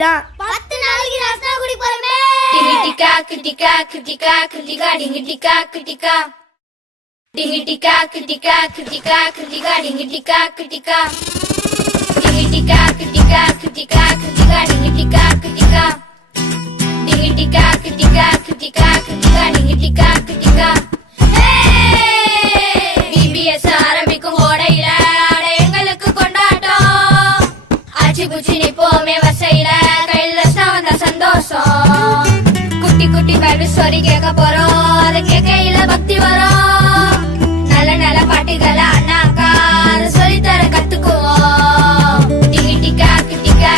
10 நாளைக்கு ரசனா குடி போறமே. டிங்கி டிக்கா கிட்டிக்கா டிங்கி டிக்கா கிட்டிக்கா டிங்கி டிக்கா கிட்டிக்கா டிங்கி டிக்கா கிட்டிக்கா டிங்கி டிக்கா கிட்டிக்கா டிங்கி டிக்கா கிட்டிக்கா டிங்கி டிக்கா கிட்டிக்கா டிங்கி டிக்கா கிட்டிக்கா. பிபிஎஸ் ஆரம்பிக்கும் ஓடையில அட எங்களுக்கு கொண்டாட்டம். ஆச்சி புச்சி நிப்போமே வசையில கையில வந்தா சந்தோஷம். குட்டி குட்டி பைபிள் ஸ்டோரி கேட்க போறோம். அதை கேட்கையில பக்தி வரும். நல்ல நல்ல பாட்டுகளை அண்ணாக்கா அதை சொல்லித்தர கத்துக்குவோம். டிங்கி டிக்கா டிங்கி டிக்கா